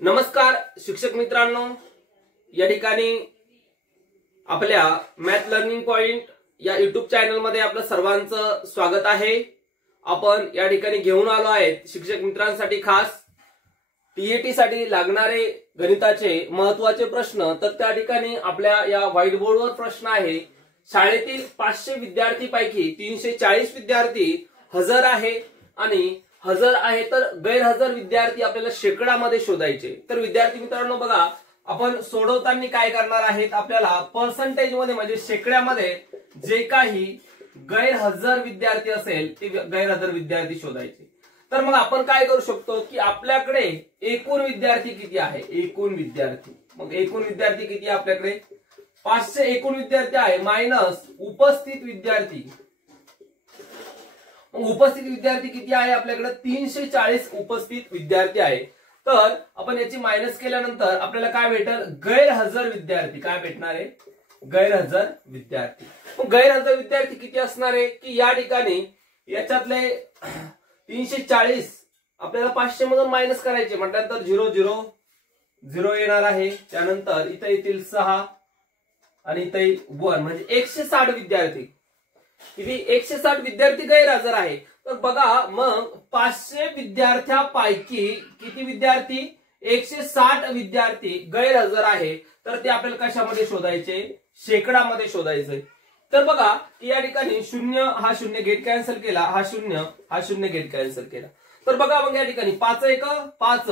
नमस्कार शिक्षक मित्रांनो, या ठिकाणी आपल्या मॅथ लर्निंग पॉइंट या युट्यूब चॅनल मध्ये आपलं सर्वांचं स्वागत आहे। आपण या ठिकाणी घेऊन आलो आहेत शिक्षक मित्रांसाठी खास टीएटी साठी लागणारे गणिताचे महत्त्वाचे प्रश्न। तर त्या ठिकाणी आपल्या या व्हाईट बोर्डवर प्रश्न आहे, शाळेतील 500 विद्यार्थीपैकी 340 विद्यार्थी हजर आहे आणि हजर आहे तर गैरहजर विद्यार्थी आपल्याला शेकडामध्ये शोधायचे। तर विद्यार्थी मित्रांनो बघा, आपण सोडवताना काय करणार आहेत, आपल्याला पर्सेंटेज मध्ये म्हणजे शेकड्यामध्ये जे काही गैरहजर विद्यार्थी असेल ते गैरहजर विद्यार्थी शोधायचे। तर मग आपण काय करू शकतो की आपल्याकडे एकूण विद्यार्थी किती आहे, एकूण विद्यार्थी, मग एकूण विद्यार्थी किती आहे आपल्याकडे 500 एकूण विद्यार्थी आहे मायनस उपस्थित विद्यार्थी। उपस्थित विद्यार्थी किती आहे आपल्याकडे 340 उपस्थित विद्यार्थी आहे। तर आपण याची मायनस केल्यानंतर आपल्याला काय भेटेल, गैरहजर विद्यार्थी काय भेटणार आहे, गैरहजर विद्यार्थी। मग गैरहजर विद्यार्थी किती असणार आहे की या ठिकाणी याच्यातले 340 आपल्याला 500 मधून मायनस करायचे म्हटल्यानंतर 0 0 0 येणार आहे, त्यानंतर इथे येतील 6 आणि इथे 1 म्हणजे 160 विद्यार्थी। किती 160 विद्यार्थी गैरहजर आहे। तर बघा मग 500 विद्यार्थ्यांपैकी किती विद्यार्थी 160 विद्यार्थी गैरहजर आहे। तर ते आपल्याला कशामध्ये शोधायचे, शेकडामध्ये शोधायचे। तर बघा की या ठिकाणी 0 हा 0 गेट कॅन्सल केला, हा 0 गेट कॅन्सल केला। तर बघा मग या ठिकाणी 5 1 5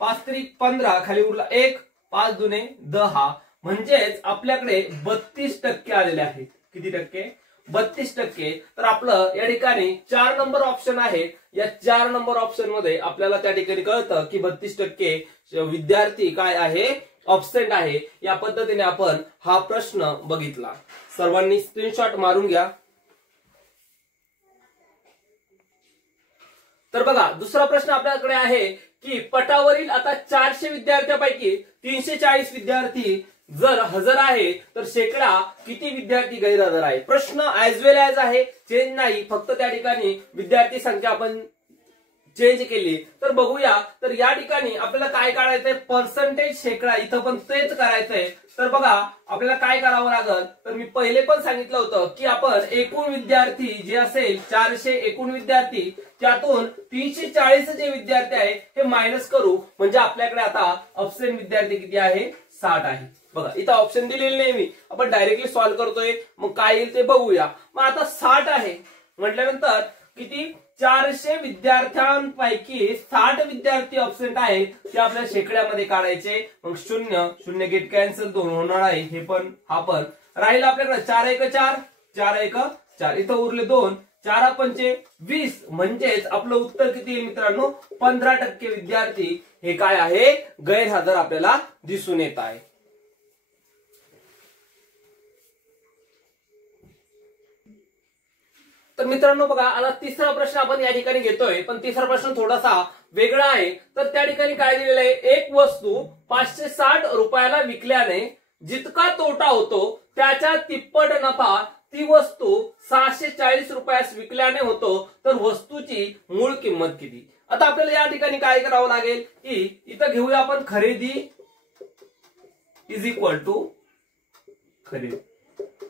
5 3 15 खाली उरला 1 5 2 10 म्हणजेच आपल्याकडे 32% आलेले आहेत। किती टक्के, 32%। तर आपलं या ठिकाणी 4 नंबर ऑप्शन आहे, या 4 नंबर ऑप्शन मध्ये आपल्याला त्या ठिकाणी कळतं की 32% विद्यार्थी काय आहे, ऑब्सेंट आहे। या पद्धतीने आपण हा प्रश्न बघितला। सर्वांनी स्क्रीनशॉट मारून घ्या। तर बघा दुसरा प्रश्न आपल्याकडे आहे की पटावरील आता 400 विद्यार्थ्यांपैकी 340 विद्यार्थी जर हजर आहे तर शेकडा किती विद्यार्थी गैरहजर आहे। प्रश्न ऍज वेल ऍज आहे, चेंज नाही, फक्त त्या ठिकाणी विद्यार्थी संख्या आपण चेंज केली। तर बघूया, तर या ठिकाणी आपल्याला काय काढायचंय, पर्सेंटेज शेकडा, इथं पण तेच करायचंय। तर बघा आपल्याला काय करावं लागल, तर मी पहिले पण सांगितलं होतं की आपण एकूण विद्यार्थी जे असेल 400 एकूण विद्यार्थी, त्यातून 340 जे विद्यार्थी आहे हे मायनस करू, म्हणजे आपल्याकडे आता अब्सेंट विद्यार्थी किती आहे, 60 आहे। बघा इथं ऑप्शन दिलेले नाही, मी आपण डायरेक्टली सॉल्व्ह करतोय, मग काय येईल ते बघूया। मग आता 60 आहे म्हटल्यानंतर किती 400 विद्यार्थ्यांपैकी 60 विद्यार्थी अब्सेंट आहे, ते आपल्या शेकड्यामध्ये काढायचे। मग 0 0 गेट कॅन्सल 2 होणार आहे, हे पण हा पण राहिला आपल्याकडे 4 1 4 4 1 4 इथं उरले 2 4 5 20 म्हणजेच आपलं उत्तर किती आहे मित्रांनो, 15% विद्यार्थी हे काय आहे, गैरहजर आपल्याला दिसून येत आहे। तर मित्रांनो बघा आता तिसरा प्रश्न आपण या ठिकाणी घेतोय, पण तिसरा प्रश्न थोडासा वेगळा आहे। तर त्या ठिकाणी काय दिलेलं आहे, एक वस्तू 560 रुपयाला विकल्याने जितका तोटा होतो त्याच्या तिप्पट नफा ती वस्तू 640 रुपयास विकल्याने होतो, तर वस्तूची मूळ किंमत किती। आता आपल्याला या ठिकाणी काय करावं लागेल की इथं घेऊया आपण खरेदी इज इक्वल टू खरेदी।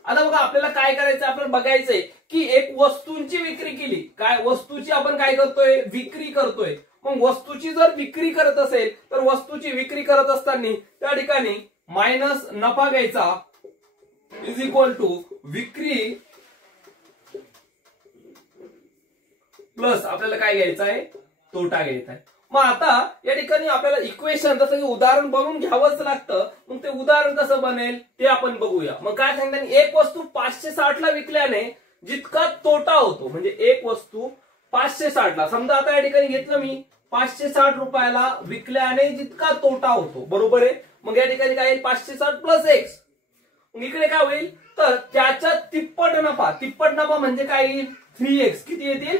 आता बघा आपल्याला काय करायचं, आपल्याला बघायचंय की एक वस्तूंची विक्री केली, काय वस्तूची आपण काय करतोय, विक्री करतोय। मग वस्तूची जर विक्री करत असेल तर वस्तूची विक्री करत असताना त्या ठिकाणी मायनस नफा घ्यायचा इज इक्वल टू विक्री प्लस आपल्याला काय घ्यायचं आहे, तोटा घ्यायचा आहे। मग आता या ठिकाणी आपल्याला इक्वेशन जसं की उदाहरण बनवून घ्यावंच लागतं, मग ते उदाहरण कसं बनेल ते आपण बघूया। मग काय सांगतात, एक वस्तू 560 ला विकल्याने जितका तोटा होतो, म्हणजे एक वस्तू 560 ला, समजा आता या ठिकाणी घेतलं मी 560 रुपयाला विकल्याने जितका तोटा होतो, बरोबर आहे। मग या ठिकाणी काय येईल, 560 प्लस x, मग इकडे काय होईल, तर त्याच्या तिप्पट नफा म्हणजे काय येईल 3x, किती येतील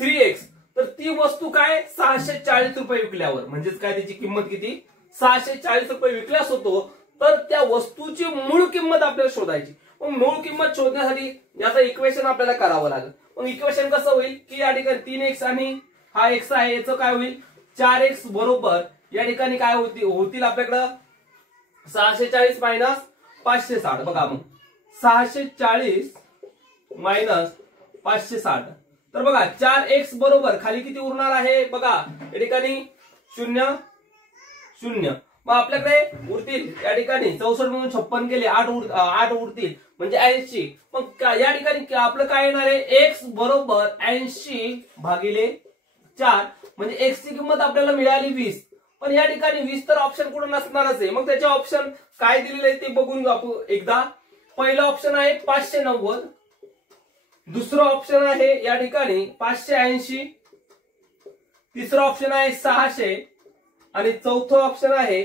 3x। तर ती वस्तू काय 640 रुपये विकल्यावर, म्हणजेच काय त्याची किंमत किती 640 रुपये विकल्यास होतो, तर त्या वस्तूची मूळ किंमत आपल्याला शोधायची। मग मूळ किंमत शोधण्यासाठी याचं इक्वेशन आपल्याला करावं लागेल। मग इक्वेशन कसं होईल की या ठिकाणी 3x आणि हा x आहे, याचं काय होईल 4x बरोबर या ठिकाणी काय होतील आपल्याकडं 640 मायनस 560. बघा मग 640 मायनस 560. तर बघा 4x बरोबर खाली किती उरणार आहे बघा या ठिकाणी 0 0. मग आपल्याकडे उरतील या ठिकाणी 64 मधून 56 गेले 8 उरतील म्हणजे 80. मग या ठिकाणी आपलं काय येणार आहे x बरोबर 80 भागिले 4 म्हणजे x ची किंमत आपल्याला मिळाली 20. पण या ठिकाणी 20 तर ऑप्शन कुठं नसणारच आहे. मग त्याचे ऑप्शन काय दिलेले आहे ते बघून घेऊ आपण एकदा. पहिला ऑप्शन आहे 590, दुसरा ऑप्शन आहे या ठिकाणी 580, तिसरा ऑप्शन आहे 600 आणि चौथं ऑप्शन आहे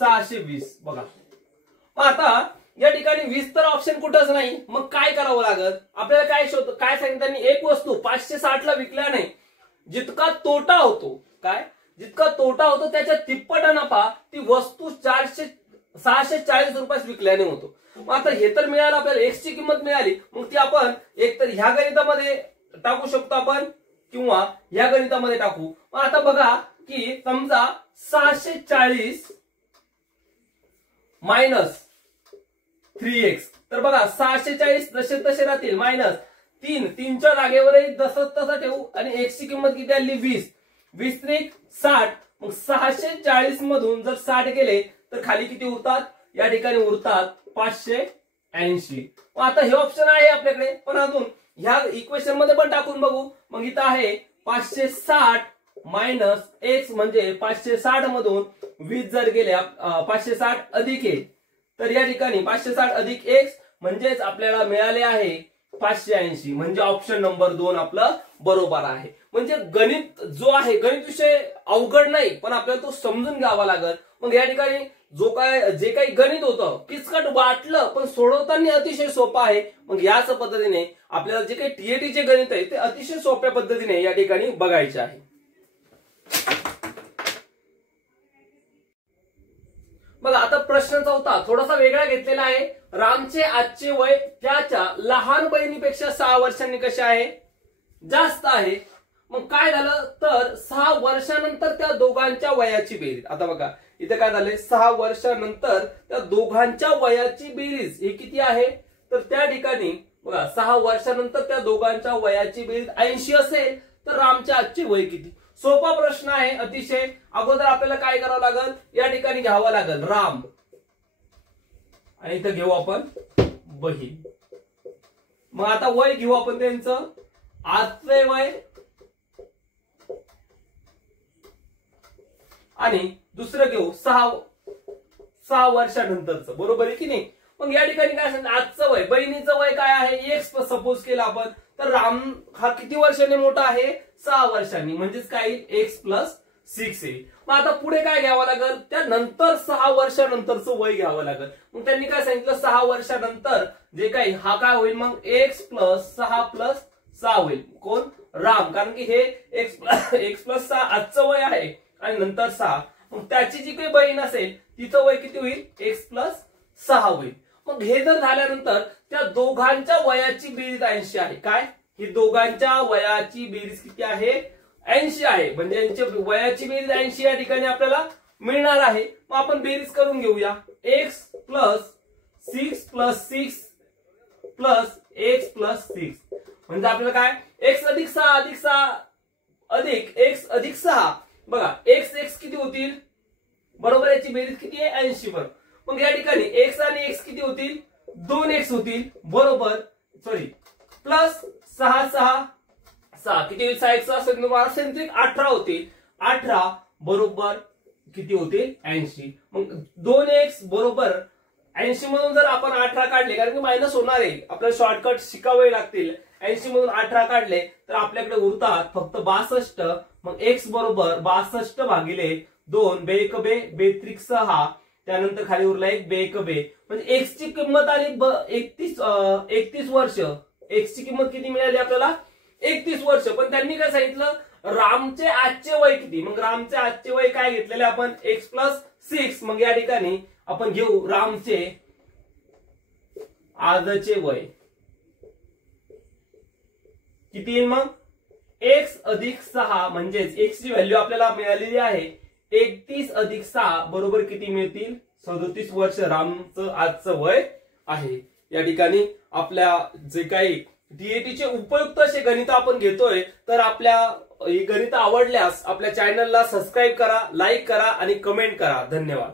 620. बघा मग आता या ठिकाणी 20 तर ऑप्शन कुठंच नाही. मग काय करावं लागत आपल्याला, काय सांगितलं त्यांनी, एक वस्तू 560 ला विकल्याने जितका तोटा होतो, काय जितका तोटा होतो त्याच्या तिप्पट नफा ती वस्तू 640 रुपयास विकल्याने होतो. मग आता हे तर मिळालं आपल्याला, एक्स ची किंमत मिळाली. मग ती आपण एकतर ह्या गणितामध्ये टाकू शकतो आपण किंवा ह्या गणितामध्ये टाकू. मग आता बघा की समजा 640 मायनस 3x, तर बघा 640 जसे तसे राहतील मायनस 3च्या जागेवरही जसं तसं ठेवू आणि x ची किंमत किती आली 20, 20 त्रिक 60. मग 640 मधून जर 60 गेले तर खाली किती उरतात या ठिकाणी उरतात 580. मग आता हे ऑप्शन आहे आपल्याकडे, पण अजून ह्या इक्वेशन मध्ये पण टाकून बघू. मग इथं आहे 560 मायनस x म्हणजे 560 मधून 20 जर गेले 560 अधिक 1, तर या ठिकाणी 560 अधिक x म्हणजेच आपल्याला मिळाले आहे 580. म्हणजे ऑप्शन नंबर 2 आपलं बरोबर आहे. म्हणजे गणित जो आहे, गणित विषय अवघड नाही पण आपल्याला तो समजून घ्यावा लागेल. मग या ठिकाणी जे काही गणित होतं किचकट वाटलं पण सोडवताना अतिशय सोपं आहे. मग याच पद्धतीने आपल्याला जे काही टीएटीचे गणित आहे ते अतिशय सोप्या पद्धतीने या ठिकाणी बघायचे आहे. बघा आता प्रश्न चौथा थोडासा वेगळा घेतलेला आहे. रामचे आजचे वय त्याच्या लहान बहिणीपेक्षा 6 वर्षांनी कसे आहे जास्त आहे. मग काय झालं तर 6 वर्षानंतर त्या दोघांच्या वयाची बेरीज. आता बघा इथे काय झालंय, 6 वर्षानंतर त्या दोघांच्या वयाची बेरीज हे किती आहे, तर त्या ठिकाणी बघा 6 वर्षानंतर त्या दोघांच्या वयाची बेरीज 80 असेल तर रामचे आजचे वय किती. सोपा प्रश्न आहे अतिशय. अगोदर आपल्याला काय करावं लागेल, या ठिकाणी घ्यावं लागेल राम आणि इथं घेऊ आपण बहीण. मग आता वय घेऊ आपण त्यांचं, आजचे वय आणि दुसरं घेऊ 6 वर्षानंतरचं, बरोबर आहे की नाही. मग या ठिकाणी काय सांगितलं, आजचं वय, बहिणीचं वय काय आहे एक्स सपोज केलं आपण, तर राम हा किती वर्षांनी मोठा आहे 6 वर्षांनी, म्हणजेच काय एक्स प्लस 6 येईल. मग आता पुढे काय घ्यावं लागेल, त्यानंतर 6 वर्षानंतरचं वय घ्यावं लागेल. मग त्यांनी काय सांगितलं 6 वर्षानंतर जे काही हा काय होईल मग एक्स प्लस 6 होईल. कोण राम, कारण की हे एक्स प्लस 6 आजचं वय आहे आणि नंतर 6. मग त्याची जी काही बहीण असेल तिचं वय किती होईल एक्स प्लस 6 होईल. मग हे जर झाल्यानंतर त्या दोघांच्या वयाची बेरीज 80 आहे. काय ही दोघांच्या वयाची बेरीज किती आहे 80 आहे. म्हणजे यांच्या वयाची बेरीज 80 या ठिकाणी आपल्याला मिळणार आहे. मग आपण बेरीज करून घेऊया. X plus 6 plus 6 plus x plus 6 म्हणजे आपल्याला काय एक्स अधिक 6 अधिक 6 अधिक एक्स अधिक 6. बघा एक्स किती होतील बरोबर, याची बेरीज किती आहे 80 बरोबर. मग या ठिकाणी एक्स आणि एक्स किती होतील 2x होतील बरोबर, सॉरी प्लस 6 किती होईल 6x असेल 18 होतील, 18 बरोबर किती होतील 80. मग 2x बरोबर 80 मधून जर आपण 18 काढले, कारण की मायनस होणार आहे आपल्याला शॉर्टकट शिकावे लागतील, 80 मधून 18 काढले तर आपल्याकडे उरतात फक्त 62. मग x बरोबर 62 भागिले 2 बे 1 बे बे त्रिक 6, त्यानंतर खाली उरला एक बे 1 बे, म्हणजे एक्स ची किंमत आली 31 वर्ष. एक्स ची किंमत किती मिळाली आपल्याला 31 वर्ष. पण त्यांनी काय सांगितलं रामचे आजचे वय किती, मग रामचे आजचे वय काय घेतलेले आपण एक्स प्लस 6. मग या ठिकाणी आपण घेऊ रामचे आजचे वय किती येईल, मग एक्स अधिक 6 म्हणजेच एक्स ची व्हॅल्यू आपल्याला मिळालेली आहे 31 अधिक 6 बरोबर किती मिळतील? 37 वर्ष रामचं आजचं वय आहे. या ठिकाणी आपल्या जे काही डीएटीचे उपयुक्त असे गणित आपण घेतोय, तर आपल्या ही गणित आवडल्यास आपल्या चॅनलला सबस्क्राईब करा, लाईक करा आणि कमेंट करा. धन्यवाद.